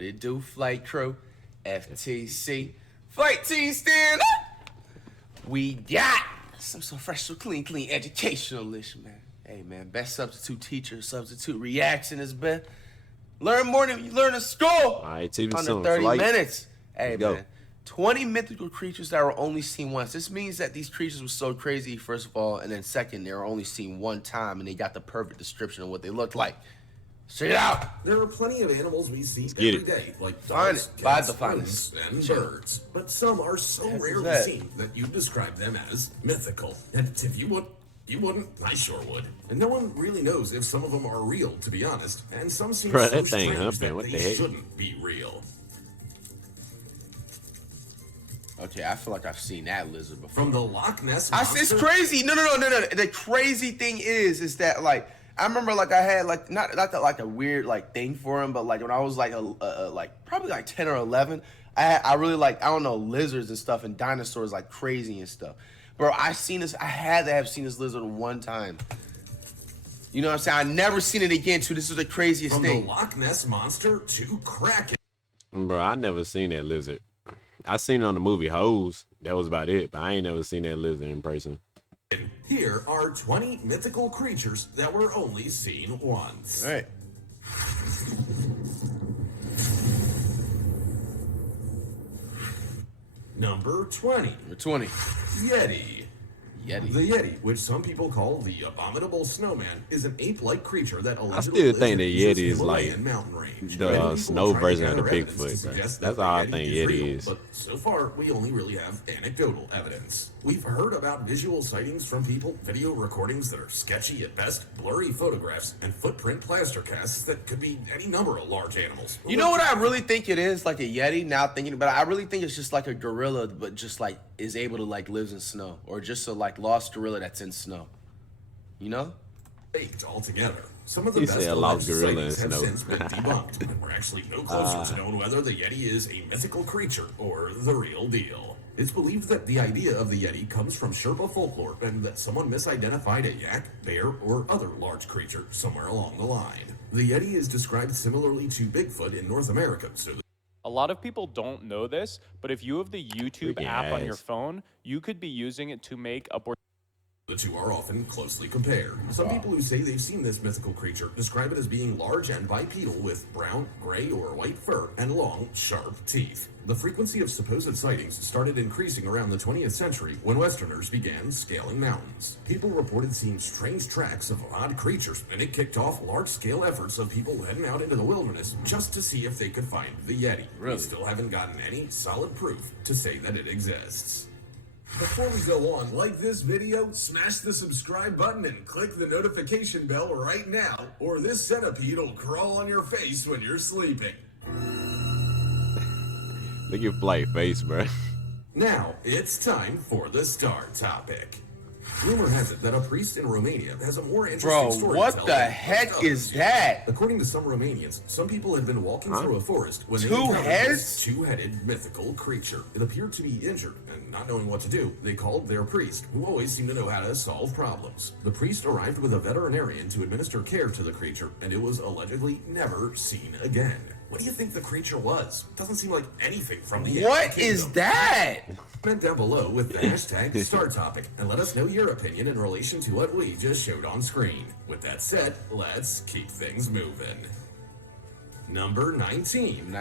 It do, flight crew, FTC, flight team stand up. We got some fresh, so clean, educationalist, man. Hey, man, best substitute teacher, substitute reaction is best. Learn more than you learn in school. All right, under 30 minutes. Hey, man. 20 mythical creatures that were only seen once. This means that these creatures were so crazy, first of all, and then second, they were only seen one time, and they got the perfect description of what they looked like. Check it out. There are plenty of animals we see every day, like dogs, cats, birds, and birds. But some are so rarely seen that you describe them as mythical. And if you wouldn't, I sure would. And no one really knows if some of them are real, to be honest. And some seem so strange that they shouldn't be real. Okay, I feel like I've seen that lizard before. From the Loch Ness Monster? It's crazy. No. The crazy thing is that, like, I remember, like, I had, like, not that, like, a weird, like, thing for him, but, like, when I was, like, probably, like, 10 or 11, I really, like, I don't know, lizards and stuff and dinosaurs, like, crazy and stuff. Bro, I had to have seen this lizard one time. You know what I'm saying? I never seen it again, too. This is the craziest thing. From the Loch Ness Monster to Kraken. Bro, I never seen that lizard. I seen it on the movie Hose. That was about it, but I ain't never seen that lizard in person. Here are 20 mythical creatures that were only seen once. All right. Number 20. Number 20. Yeti. Yeti. The Yeti, which some people call the abominable snowman, is an ape-like creature that allegedly I still think the Yeti is like the snow version of the Bigfoot. That's all I think Yeti is. But so far, we only really have anecdotal evidence. We've heard about visual sightings from people, video recordings that are sketchy at best, blurry photographs, and footprint plaster casts that could be any number of large animals. You know what I really think it is? Like a Yeti, now thinking about it, I really think it's just like a gorilla, but just like is able to like lives in snow, or just a like lost gorilla that's in snow. You know? Faked altogether. Some of the best alleged sightings have since been debunked, and we're actually no closer to knowing whether the Yeti is a mythical creature or the real deal. It's believed that the idea of the Yeti comes from Sherpa folklore, and that someone misidentified a yak, bear, or other large creature somewhere along the line. The Yeti is described similarly to Bigfoot in North America, so a lot of people don't know this, but if you have the YouTube app on your phone, you could be using it to make a the two are often closely compared. Some people who say they've seen this mythical creature describe it as being large and bipedal with brown, gray, or white fur and long, sharp teeth. The frequency of supposed sightings started increasing around the 20th century when Westerners began scaling mountains. People reported seeing strange tracks of odd creatures, and it kicked off large-scale efforts of people heading out into the wilderness just to see if they could find the Yeti. Really? We still haven't gotten any solid proof to say that it exists. Before we go on, like this video, smash the subscribe button and click the notification bell right now, or this centipede will crawl on your face when you're sleeping. Look at your flight face, bro. Now, it's time for the star topic. Rumor has it that a priest in Romania has a more interesting story to tell. What the heck is that? According to some Romanians, some people had been walking through a forest when they encountered this two-headed mythical creature. It appeared to be injured, and not knowing what to do, they called their priest, who always seemed to know how to solve problems. The priest arrived with a veterinarian to administer care to the creature, and it was allegedly never seen again. What do you think the creature was? Doesn't seem like anything from the What is that? Comment down below with the hashtag StarTopic and let us know your opinion in relation to what we just showed on screen. With that said, let's keep things moving. Number 19.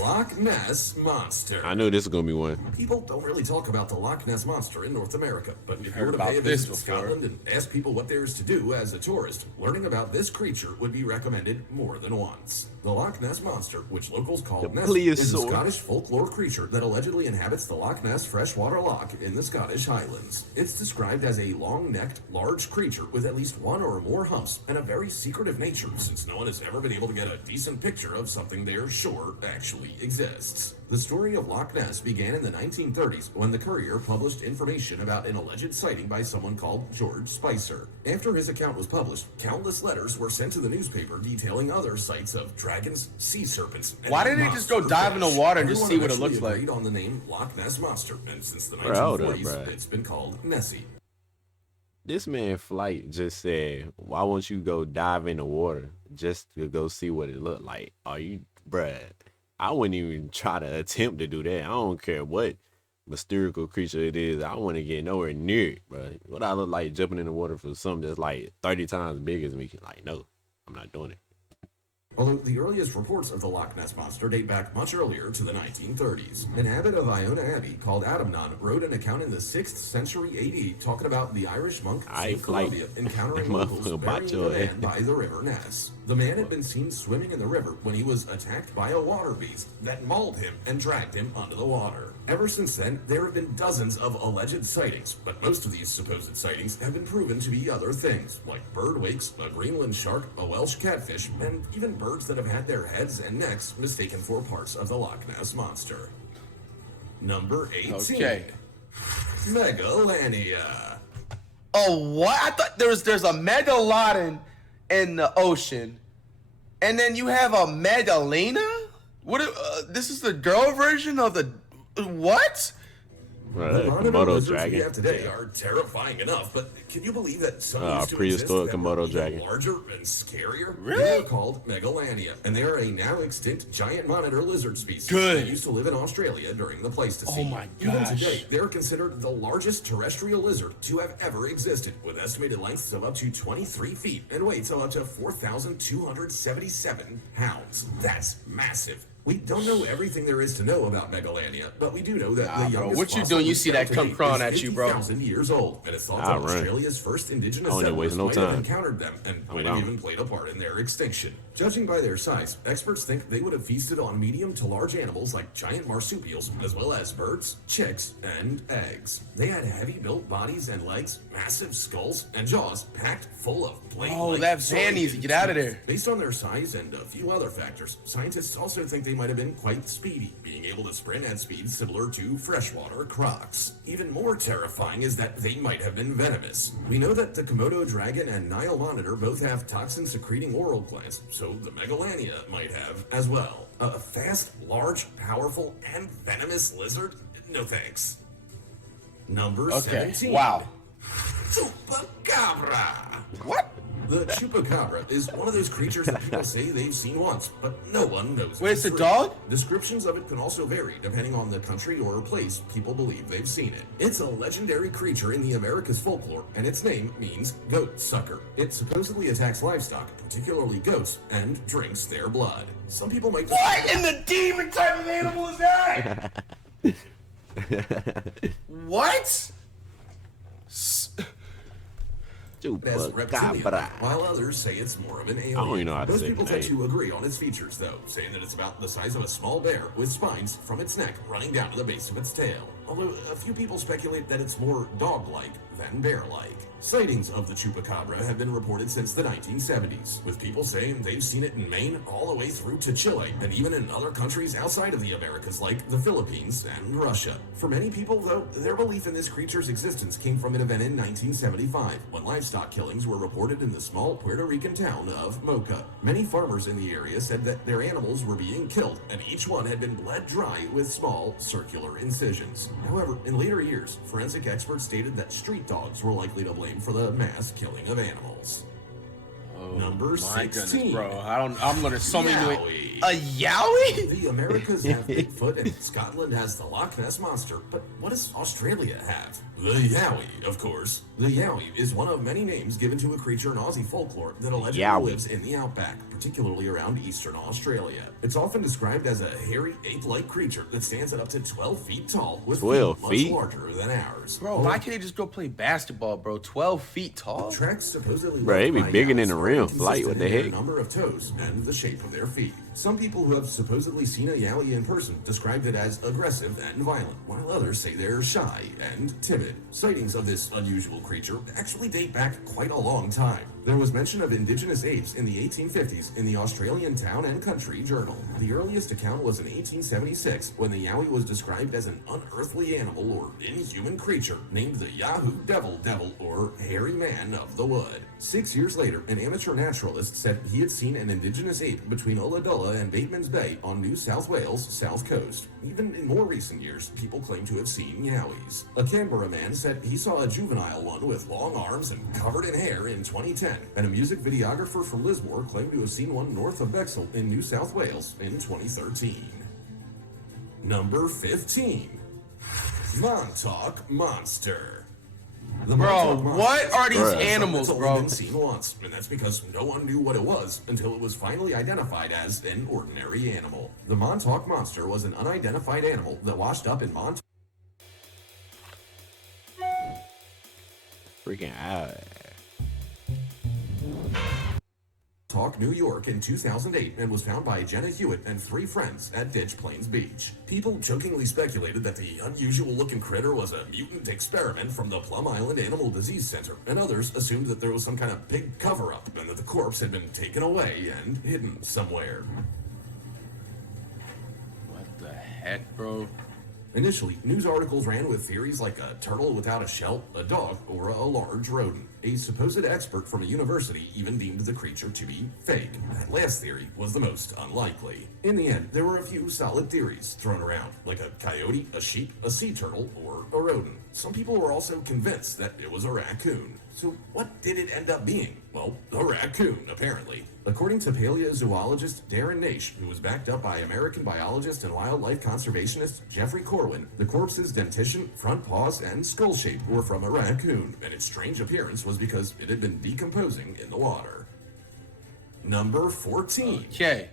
Loch Ness Monster. I knew this was gonna be one. People don't really talk about the Loch Ness Monster in North America, but if you were to pay a visit to Scotland and ask people what there is to do as a tourist, learning about this creature would be recommended more than once. The Loch Ness Monster, which locals call Nessie, is a Scottish folklore creature that allegedly inhabits the Loch Ness freshwater loch in the Scottish Highlands. It's described as a long-necked, large creature with at least one or more humps and a very secretive nature, since no one has ever been able to get a decent picture of something they're sure actually exists. The story of Loch Ness began in the 1930s when the Courier published information about an alleged sighting by someone called George Spicer. After his account was published, countless letters were sent to the newspaper detailing other sights of dragons, sea serpents, and why didn't they just go dive in the water and just see what it looks like? On the name Loch Ness Monster, and since the 1940s, it's been called Nessie. This man Flight just said, why won't you go dive in the water just to go see what it looked like? Are you, bruh? I wouldn't even try to attempt to do that. I don't care what mystical creature it is. I want to get nowhere near it, bro. What I look like jumping in the water for something that's like 30 times bigger as me? Like, no, I'm not doing it. Although the earliest reports of the Loch Ness Monster date back much earlier to the 1930s. An abbot of Iona Abbey called Adamnan wrote an account in the 6th century AD talking about the Irish monk St. Columbia encountering locals burying a man by the River Ness. The man had been seen swimming in the river when he was attacked by a water beast that mauled him and dragged him under the water. Ever since then, there have been dozens of alleged sightings, but most of these supposed sightings have been proven to be other things, like bird wakes, a Greenland shark, a Welsh catfish, and even birds that have had their heads and necks mistaken for parts of the Loch Ness Monster. Number 18. Okay. Megalania. Oh, what? I thought there's a Megalodon in the ocean, and then you have a Megalina? What? This is the girl version of the... What? Right, The Komodo lizards dragon. we have today are terrifying enough, but can you believe that some used to prehistoric exist that were Komodo even dragon. larger and scarier? Really? They are called Megalania, and they are a now extinct giant monitor lizard species Good. that used to live in Australia during the Pleistocene. Oh my Even gosh. today, they are considered the largest terrestrial lizard to have ever existed, with estimated lengths of up to 23 feet and weights of up to 4,277 pounds. That's massive. We don't know everything there is to know about Megalania, but we do know that the youngest what you fossil doing? You we see found that come to date crawling is at you, bro. 50,000 years old, and it's thought I'll that run. Australia's first indigenous I don't settlers waste no might have time. encountered them and might no. have even played a part in their extinction. Judging by their size, experts think they would have feasted on medium to large animals like giant marsupials, as well as birds, chicks, and eggs. They had heavy-built bodies and legs, massive skulls, and jaws packed full of blade-like Oh, that van needs to get out of there. Based on their size and a few other factors, scientists also think they might have been quite speedy, being able to sprint at speeds similar to freshwater crocs. Even more terrifying is that they might have been venomous. We know that the Komodo dragon and Nile monitor both have toxin-secreting oral glands, so the Megalania might have as well. A fast, large, powerful, and venomous lizard? No thanks. Number 17. Wow. Chupacabra. What? The Chupacabra is one of those creatures that people say they've seen once, but no one knows. Wait, if it's a true. dog? Descriptions of it can also vary depending on the country or place people believe they've seen it. It's a legendary creature in the Americas folklore, and its name means goat sucker. It supposedly attacks livestock, particularly goats, and drinks their blood. Some people might... What in the demon type of animal is that? What? as reptilian, Chupacabra. while others say it's more of an alien. I don't even know how to Most say people the tend name. to agree on its features, though, saying that it's about the size of a small bear with spines from its neck running down to the base of its tail. Although a few people speculate that it's more dog-like than bear-like. Sightings of the Chupacabra have been reported since the 1970s, with people saying they've seen it in Maine all the way through to Chile, and even in other countries outside of the Americas like the Philippines and Russia. For many people, though, their belief in this creature's existence came from an event in 1975, when livestock killings were reported in the small Puerto Rican town of Mocha. Many farmers in the area said that their animals were being killed, and each one had been bled dry with small, circular incisions. However, in later years, forensic experts stated that street dogs were likely to blame for the mass killing of animals. Number 16. Bro. I'm learning so many new. Yowie. A Yowie? The Americas have Bigfoot and Scotland has the Loch Ness Monster, but what does Australia have? The Yowie, of course. The Yowie is one of many names given to a creature in Aussie folklore that allegedly Yowie. lives in the outback, particularly around eastern Australia. It's often described as a hairy, ape-like creature that stands at up to 12 feet tall, with 12 feet feet? much larger than ours. Bro, why can't he just go play basketball, bro? 12 feet tall? Tracks supposedly Bro, they be left by bigger than Yowies the are rim inconsistent flight, what the in their heck? number of toes and the shape of their feet. Some people who have supposedly seen a Yowie in person described it as aggressive and violent, while others say they're shy and timid. Sightings of this unusual creature actually date back quite a long time. There was mention of indigenous apes in the 1850s in the Australian Town and Country Journal. The earliest account was in 1876, when the Yowie was described as an unearthly animal or inhuman creature named the Yahoo Devil or Hairy Man of the Wood. 6 years later, an amateur naturalist said he had seen an indigenous ape between Ulladulla and Bateman's Bay on New South Wales' south coast. Even in more recent years, people claim to have seen Yowies. A Canberra man said he saw a juvenile one with long arms and covered in hair in 2010, and a music videographer from Lismore claimed to have seen one north of Bexhill in New South Wales in 2013. Number 15. Montauk Monster. The Bro, Montauk Monster what are these is something animals, that's bro? only been seen once, and that's because no one knew what it was until it was finally identified as an ordinary animal. The Montauk Monster was an unidentified animal that washed up in Montauk. Freaking out. New York in 2008 and was found by Jenna Hewitt and 3 friends at Ditch Plains Beach. People jokingly speculated that the unusual-looking critter was a mutant experiment from the Plum Island Animal Disease Center, and others assumed that there was some kind of big cover-up and that the corpse had been taken away and hidden somewhere. What the heck, bro? Initially, news articles ran with theories like a turtle without a shell, a dog, or a large rodent. A supposed expert from a university even deemed the creature to be fake. That last theory was the most unlikely. In the end, there were a few solid theories thrown around, like a coyote, a sheep, a sea turtle, or a rodent. Some people were also convinced that it was a raccoon. So what did it end up being? Well, a raccoon, apparently. According to paleozoologist Darren Naish, who was backed up by American biologist and wildlife conservationist Jeffrey Corwin, the corpse's dentition, front paws, and skull shape were from a raccoon, and its strange appearance was because it had been decomposing in the water. Number 14. Okay.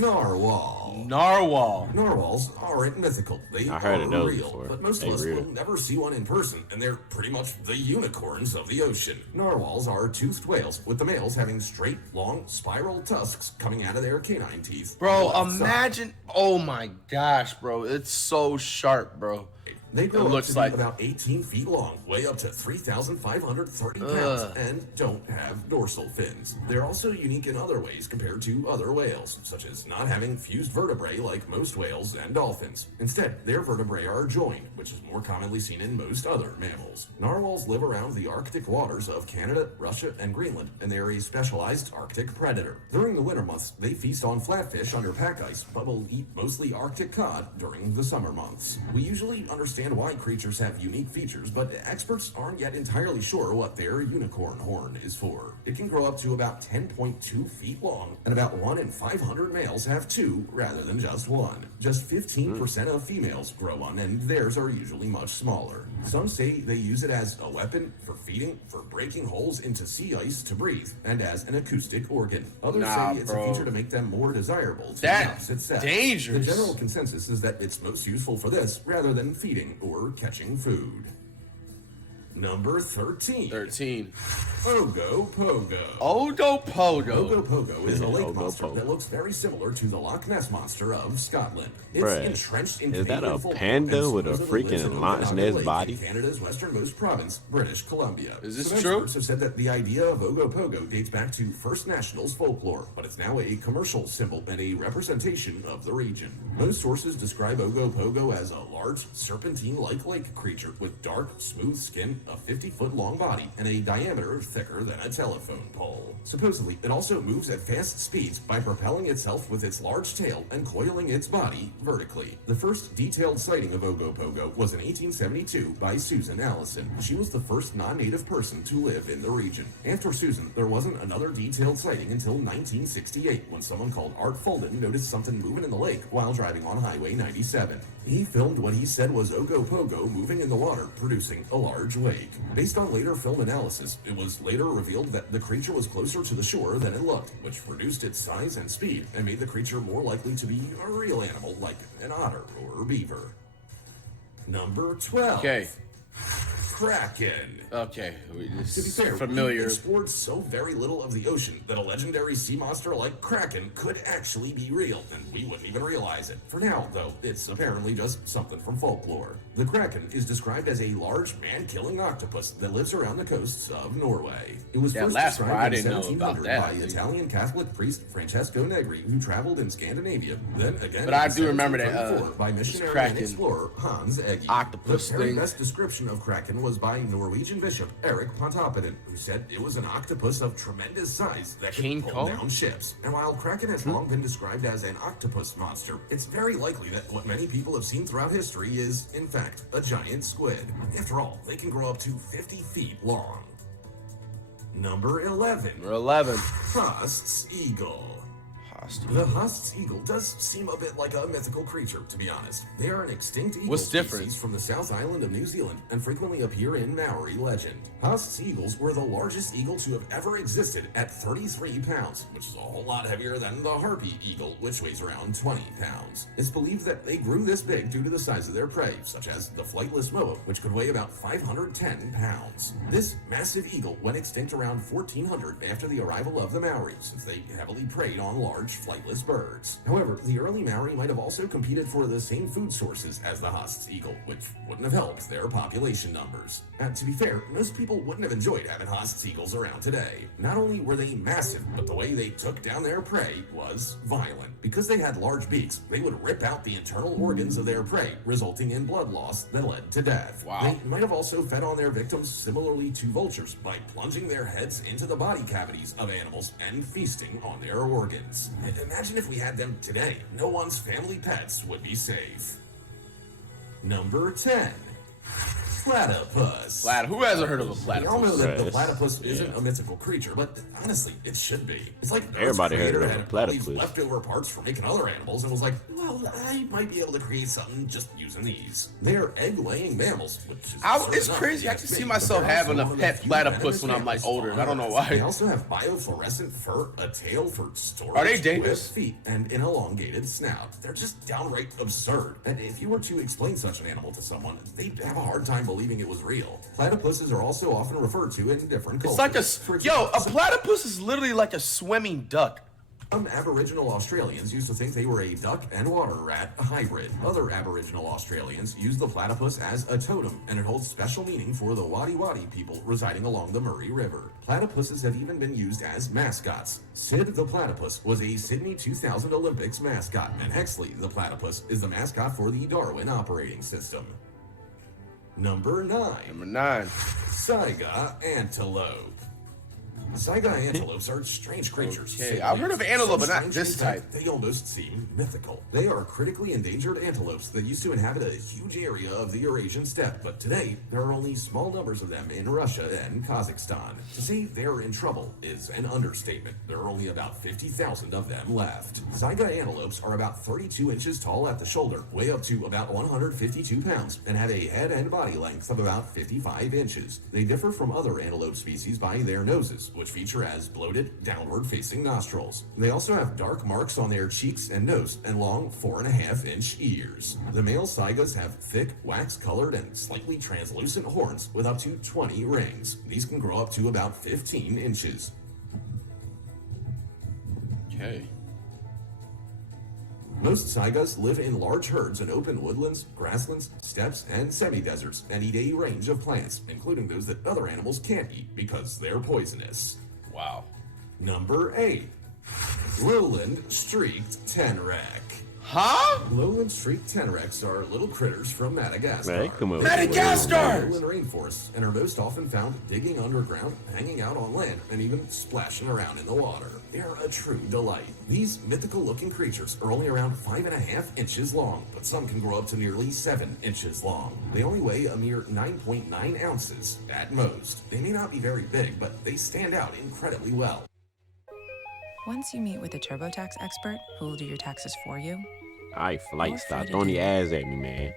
Narwhal. Narwhal. Narwhals aren't mythical. They I heard are of those real, before. but most They of us real. will never see one in person, and they're pretty much the unicorns of the ocean. Narwhals are toothed whales, with the males having straight, long, spiral tusks coming out of their canine teeth. Bro, on the side. imagine. Oh my gosh, bro. It's so sharp, bro. They grow up looks to be like- about 18 feet long, weigh up to 3,530 pounds, and don't have dorsal fins. They're also unique in other ways compared to other whales, such as not having fused vertebrae like most whales and dolphins. Instead, their vertebrae are joined, which is more commonly seen in most other mammals. Narwhals live around the Arctic waters of Canada, Russia, and Greenland, and they are a specialized Arctic predator. During the winter months, they feast on flatfish under pack ice, but will eat mostly Arctic cod during the summer months. We usually understand why creatures have unique features, but experts aren't yet entirely sure what their unicorn horn is for. It can grow up to about 10.2 feet long, and about 1 in 500 males have 2 rather than just 1. Just 15% of females grow one, and theirs are usually much smaller. Some say they use it as a weapon, for feeding, for breaking holes into sea ice to breathe, and as an acoustic organ. Others Nah, say it's bro. a feature to make them more desirable to That's the opposite sex. dangerous. The general consensus is that it's most useful for this rather than feeding or catching food. Number 13. 13. Ogopogo. Ogopogo. Ogopogo is a lake Ogopogo. monster that looks very similar to the Loch Ness Monster of Scotland. It's Bruh, entrenched in is that Canadian a folklore panda and with a supposedly lives freaking in Loch Okanagan Ness Lake body? in Canada's westernmost province, British Columbia. Is this Some true? experts have said that the idea of Ogopogo dates back to First Nationals folklore, but it's now a commercial symbol and a representation of the region. Most sources describe Ogopogo as a large, serpentine-like lake creature with dark, smooth skin, a 50-foot long body, and a diameter thicker than a telephone pole. Supposedly, it also moves at fast speeds by propelling itself with its large tail and coiling its body vertically. The first detailed sighting of Ogopogo was in 1872 by Susan Allison. She was the first non-native person to live in the region. After Susan, there wasn't another detailed sighting until 1968, when someone called Art Fulden noticed something moving in the lake while driving on Highway 97. He filmed what he said was Ogopogo moving in the water, producing a large wake. Based on later film analysis, it was later revealed that the creature was closer to the shore than it looked, which reduced its size and speed and made the creature more likely to be a real animal like an otter or beaver. Number 12. Okay. Kraken. Okay. To be fair, familiar. we explored so very little of the ocean that a legendary sea monster like Kraken could actually be real, and we wouldn't even realize it. For now, though, it's apparently just something from folklore. The Kraken is described as a large man-killing octopus that lives around the coasts of Norway. It was That first last part, I described in didn't know about 1700 that, by dude. Italian Catholic priest Francesco Negri, who traveled in Scandinavia. Then again, But I in do remember that, 1734 by this missionary Kraken and explorer Hans Egge. octopus The very thing. best description of Kraken was by Norwegian bishop Erik Pontoppidan, who said it was an octopus of tremendous size that could King pull Kong? down ships. And while Kraken has long been described as an octopus monster, it's very likely that what many people have seen throughout history is, in fact, a giant squid. After all, they can grow up to 50 feet long. Number 11. Number 11. Haast's eagle. The Haast's eagle does seem a bit like a mythical creature, to be honest. They are an extinct eagle species from the South Island of New Zealand and frequently appear in Maori legend. Haast's eagles were the largest eagle to have ever existed at 33 pounds, which is a whole lot heavier than the harpy eagle, which weighs around 20 pounds. It's believed that they grew this big due to the size of their prey, such as the flightless moa, which could weigh about 510 pounds. This massive eagle went extinct around 1400 after the arrival of the Maori, since they heavily preyed on large flightless birds. However, the early Maori might have also competed for the same food sources as the Haast's eagle, which wouldn't have helped their population numbers. To be fair, most people wouldn't have enjoyed having Haast's eagles around today. Not only were they massive, but the way they took down their prey was violent. Because they had large beaks, they would rip out the internal organs of their prey, resulting in blood loss that led to death. Wow. They might have also fed on their victims similarly to vultures by plunging their heads into the body cavities of animals and feasting on their organs. Imagine if we had them today. No one's family pets would be safe. Number 10. Platypus. Who hasn't heard of a platypus? We all know that the platypus isn't a mythical creature, but honestly, it should be. It's like Everybody heard of a had platypus. All these leftover parts for making other animals and was like, well, I might be able to create something just using these. They are egg-laying mammals, which is It's crazy. I can see myself having a pet platypus when I'm like older. I don't know why. They also have biofluorescent fur, a tail for storage, Are they dangerous? with feet, and an elongated snout. They're just downright absurd. And if you were to explain such an animal to someone, they'd have a hard time believing it was real. Platypuses are also often referred to in different cultures. It's like a platypus is literally like a swimming duck. Some Aboriginal Australians used to think they were a duck and water rat hybrid. Other Aboriginal Australians use the platypus as a totem, and it holds special meaning for the Wadi Wadi people residing along the Murray River. Platypuses have even been used as mascots. Sid the platypus was a Sydney 2000 Olympics mascot, and Hexley the platypus is the mascot for the Darwin operating system. Number 9. Number 9. Saiga antelope. Saiga antelopes are strange creatures. Okay, I've heard of antelope, but not strange this that type. They almost seem mythical. They are critically endangered antelopes that used to inhabit a huge area of the Eurasian steppe, but today there are only small numbers of them in Russia and Kazakhstan. To say they're in trouble is an understatement. There are only about 50,000 of them left. Saiga antelopes are about 32 inches tall at the shoulder, weigh up to about 152 pounds, and have a head and body length of about 55 inches. They differ from other antelope species by their noses, which feature as bloated, downward-facing nostrils. They also have dark marks on their cheeks and nose, and long 4.5-inch ears. The male saigas have thick, wax-colored, and slightly translucent horns with up to 20 rings. These can grow up to about 15 inches. Okay. Most saigas live in large herds in open woodlands, grasslands, steppes, and semi-deserts, and eat a range of plants, including those that other animals can't eat because they're poisonous. Wow. Number 8. Lowland streaked tenrec. Huh? Lowland streaked tenrecs are little critters from Madagascar. Man, come on. Madagascar! Lowland rainforests and are most often found digging underground, hanging out on land, and even splashing around in the water. They're a true delight. These mythical-looking creatures are only around 5.5 inches long, but some can grow up to nearly 7 inches long. They only weigh a mere 9.9 ounces at most. They may not be very big, but they stand out incredibly well. Once you meet with a TurboTax expert who will do your taxes for you, Alright, Flight, stop throwing your ass at me, man.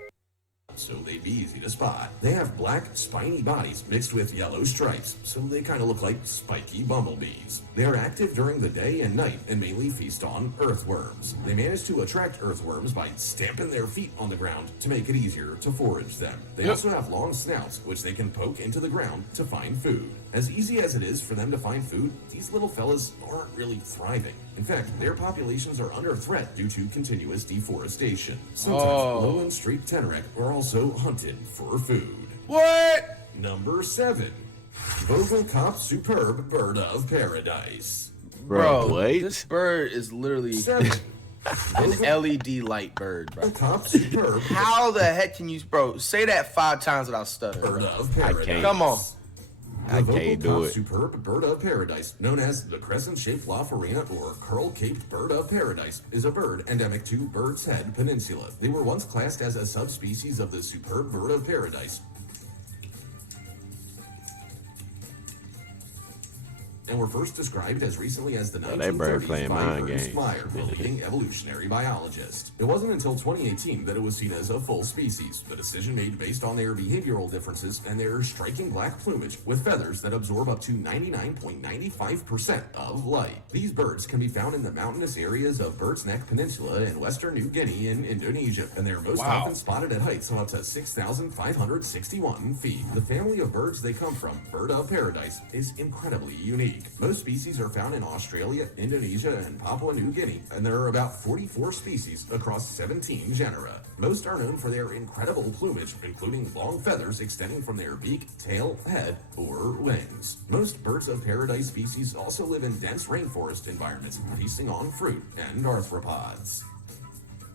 So they'd be easy to spot. They have black, spiny bodies mixed with yellow stripes, so they kind of look like spiky bumblebees. They are active during the day and night and mainly feast on earthworms. They manage to attract earthworms by stamping their feet on the ground to make it easier to forage them. They also have long snouts, which they can poke into the ground to find food. As easy as it is for them to find food, these little fellas aren't really thriving. In fact, their populations are under threat due to continuous deforestation. Sometimes lowland streaked tenrec are also hunted for food. What? Number 7. Vogelkop superb bird of paradise. Bro, what? This bird is literally 7. an LED light bird, bro. Vogelkop superb How the heck can you, bro? Say that 5 times without stuttering. bird Bro. of paradise. can't. Come on. I The can't do Vogelkop it. superb bird of paradise, known as the crescent-shaped lafarina or curl-caped bird of paradise, is a bird endemic to Bird's Head Peninsula. They were once classed as a subspecies of the superb bird of paradise, and were first described as recently as the 1930s that bird playing by mind Ernst games. Mayr, a leading evolutionary biologist. It wasn't until 2018 that it was seen as a full species, a decision made based on their behavioral differences and their striking black plumage with feathers that absorb up to 99.95% of light. These birds can be found in the mountainous areas of Bird's Neck Peninsula in western New Guinea in Indonesia, and they're most often spotted at heights of up to 6,561 feet. The family of birds they come from, bird of paradise, is incredibly unique. Most species are found in Australia, Indonesia, and Papua New Guinea, and there are about 44 species across 17 genera. Most are known for their incredible plumage, including long feathers extending from their beak, tail, head, or wings. Most birds of paradise species also live in dense rainforest environments, feasting on fruit and arthropods.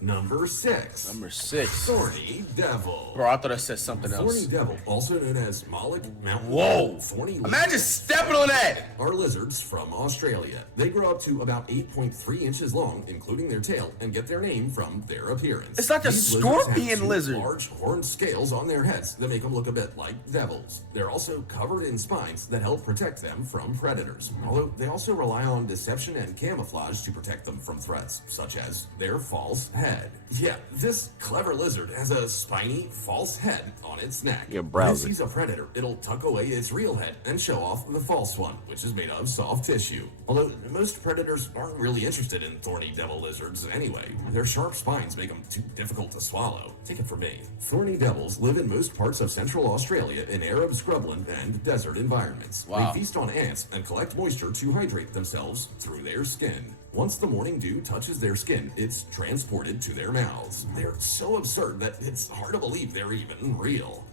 Number 6. Number 6. Thorny Devil. Bro, I thought I said something else. Thorny Devil, also known as Moloch Mountain. Whoa! Thorny Imagine stepping on that! are lizards from Australia. They grow up to about 8.3 inches long, including their tail, and get their name from their appearance. It's like a These lizards have scorpion two lizard. large horned scales on their heads that make them look a bit like devils. They're also covered in spines that help protect them from predators, although they also rely on deception and camouflage to protect them from threats, such as their false head. Yeah, this clever lizard has a spiny false head on its neck. Your When it browser. sees a predator, it'll tuck away its real head and show off the false one, which is made of soft tissue. Although most predators aren't really interested in thorny devil lizards anyway. Their sharp spines make them too difficult to swallow. Take it from me. Thorny devils live in most parts of central Australia in Arab scrubland and desert environments. Wow. They feast on ants and collect moisture to hydrate themselves through their skin. Once the morning dew touches their skin, it's transported to their mouths. They're so absurd that it's hard to believe they're even real.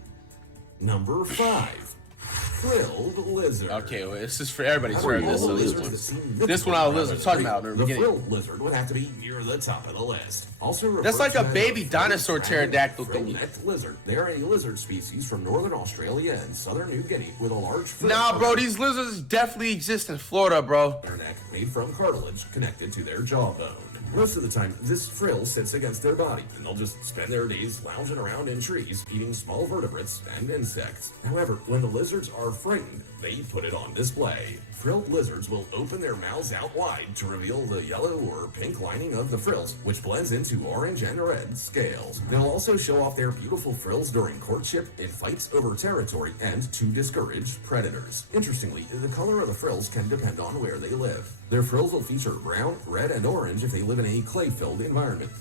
Number 5. Frilled lizard. Okay, well, this is for everybody's Out of heard all this. the So lizards this that seem one mythical I was rather talking than about in the real, the beginning. frilled lizard would have to be near the top of the list. Also That's like referred a to baby as dinosaur frilled pterodactyl frilled thingy. necked lizard. They are a lizard species from northern Australia and southern New Guinea with a large frill Nah, bro, these lizards definitely exist in Florida, bro. their neck made from cartilage connected to their jawbone. Most of the time, this frill sits against their body, and they'll just spend their days lounging around in trees, eating small vertebrates and insects. However, when the lizards are frightened, they put it on display. Frilled lizards will open their mouths out wide to reveal the yellow or pink lining of the frills, which blends into orange and red scales. They'll also show off their beautiful frills during courtship, in fights over territory, and to discourage predators. Interestingly, the color of the frills can depend on where they live. Their frills will feature brown, red, and orange if they live in a clay-filled environment.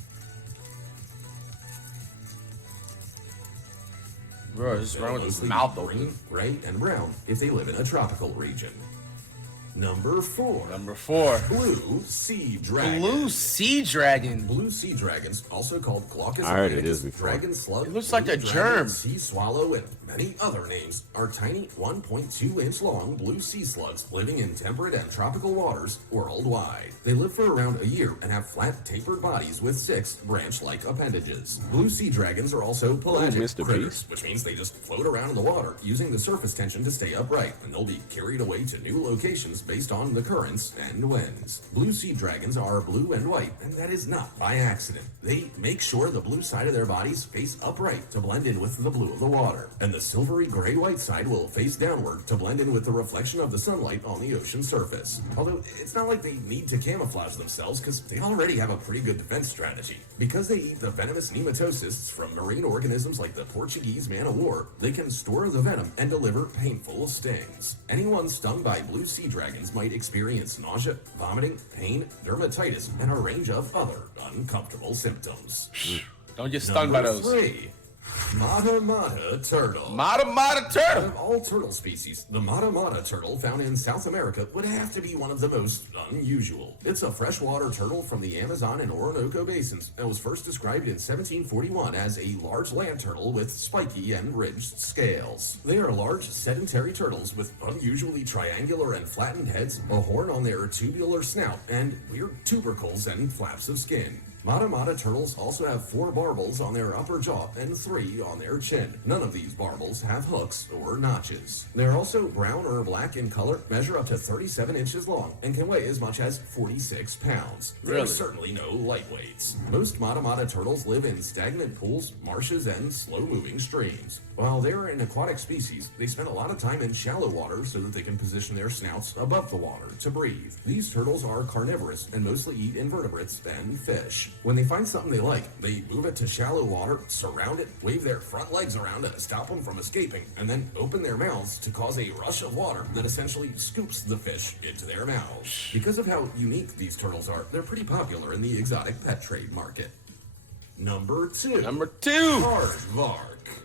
Bro, this is They'll wrong with his mostly mouth be open. green, gray, and brown if they live in a tropical region. Number 4. Number 4. Blue sea dragon. Blue sea dragon. Blue sea dragons, also called Glaucus I heard it aquaticus, is before. dragon slug, It looks like blue a dragon, germ. sea swallow, and many other names, are tiny 1.2-inch long blue sea slugs living in temperate and tropical waters worldwide. They live for around a year and have flat, tapered bodies with 6 branch-like appendages. Blue sea dragons are also pelagic Mr. critters, which means they just float around in the water using the surface tension to stay upright, and they'll be carried away to new locations based on the currents and winds. Blue sea dragons are blue and white, and that is not by accident. They make sure the blue side of their bodies face upright to blend in with the blue of the water, and the silvery gray-white side will face downward to blend in with the reflection of the sunlight on the ocean surface. Although it's not like they need to camouflage themselves, because they already have a pretty good defense strategy. Because they eat the venomous nematocysts from marine organisms like the Portuguese man-o'-war, they can store the venom and deliver painful stings. Anyone stung by blue sea dragons might experience nausea, vomiting, pain, dermatitis, and a range of other uncomfortable symptoms. Don't get stung by Number those. 3. Mata Mata turtle. Mata Out turtle. of all turtle species, the Mata Mata turtle found in South America would have to be one of the most unusual. It's a freshwater turtle from the Amazon and Orinoco basins and was first described in 1741 as a large land turtle with spiky and ridged scales. They are large sedentary turtles with unusually triangular and flattened heads, a horn on their tubular snout, and weird tubercles and flaps of skin. Mata turtles also have 4 barbels on their upper jaw and 3 on their chin. None of these barbels have hooks or notches. They're also brown or black in color, measure up to 37 inches long, and can weigh as much as 46 pounds. Really? They're certainly no lightweights. Most Mata turtles live in stagnant pools, marshes, and slow-moving streams. While they're an aquatic species, they spend a lot of time in shallow water so that they can position their snouts above the water to breathe. These turtles are carnivorous and mostly eat invertebrates and fish. When they find something they like, they move it to shallow water, surround it, wave their front legs around to stop them from escaping, and then open their mouths to cause a rush of water that essentially scoops the fish into their mouths. Because of how unique these turtles are, they're pretty popular in the exotic pet trade market. Number 2.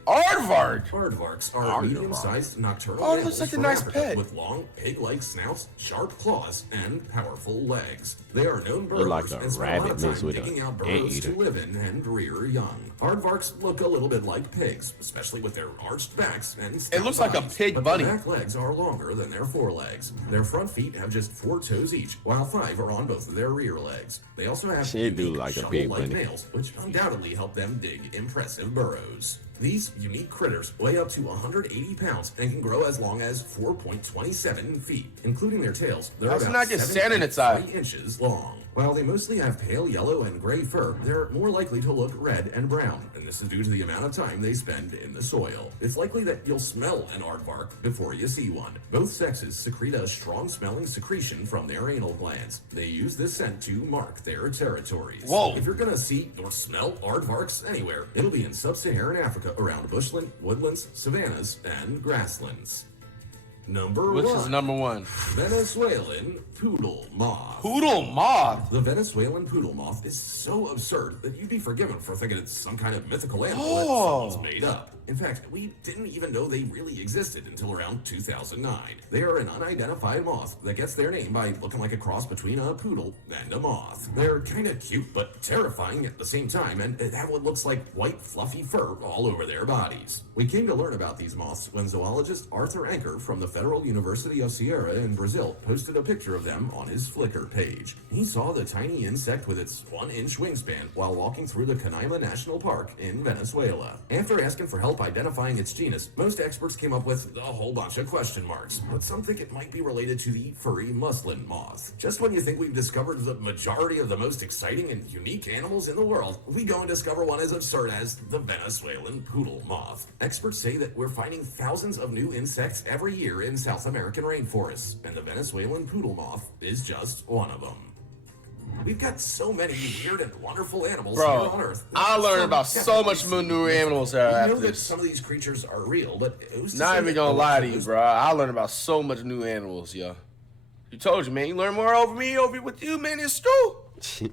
Aardvark. Aardvarks are medium-sized nocturnal animals like a from nice Africa pet. with long, pig-like snouts, sharp claws, and powerful legs. They are known They're like burrowers a and spend a lot rabbit of time mixed with digging an out burrows anteater. to live in and rear young. Aardvarks look a little bit like pigs, especially with their arched backs and stout It looks like a bodies, pig but bunny. Their back legs are longer than their forelegs. Their front feet have just 4 toes each, while 5 are on both of their rear legs. They also have Shit do unique like a pig shovel-like bunny. nails, which undoubtedly help them dig impressive burrows. These unique critters weigh up to 180 pounds and can grow as long as 4.27 feet, including their tails. They're How's it about not get 7 sand in feet, its eye? 3 inches long. While they mostly have pale yellow and gray fur, they're more likely to look red and brown, and this is due to the amount of time they spend in the soil. It's likely that you'll smell an aardvark before you see one. Both sexes secrete a strong-smelling secretion from their anal glands. They use this scent to mark their territories. Whoa. If you're gonna see or smell aardvarks anywhere, it'll be in sub-Saharan Africa around bushland, woodlands, savannas, and grasslands. Number 1. Which is number 1? Venezuelan poodle moth. Poodle moth. The Venezuelan poodle moth is so absurd that you'd be forgiven for thinking it's some kind of mythical animal Oh. that someone's made up. In fact, we didn't even know they really existed until around 2009. They are an unidentified moth that gets their name by looking like a cross between a poodle and a moth. They're kind of cute but terrifying at the same time, and they have what looks like white fluffy fur all over their bodies. We came to learn about these moths when zoologist Arthur Anker from the Federal University of Ceará in Brazil posted a picture of them on his Flickr page. He saw the tiny insect with its 1-inch wingspan while walking through the Canaima National Park in Venezuela. After asking for help identifying its genus, most experts came up with a whole bunch of question marks, but some think it might be related to the furry muslin moth. Just when you think we've discovered the majority of the most exciting and unique animals in the world, we go and discover one as absurd as the Venezuelan poodle moth. Experts say that we're finding thousands of new insects every year in South American rainforests, and the Venezuelan poodle moth is just one of them. We've got so many weird and wonderful animals here on Bro, Earth. I learned about so much definitely new animals we after know that this. some of these creatures are real, but who's to Not say even that gonna the lie ones to that you, lose- bro. I learned about so much new animals, yo. You told you, man. You learn more over me, over with you, man. It's true.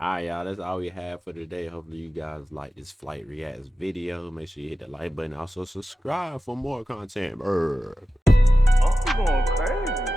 Alright, y'all, that's all we have for today. Hopefully you guys like this flight reacts video. Make sure you hit the like button. Also subscribe for more content. Brr. I'm going crazy.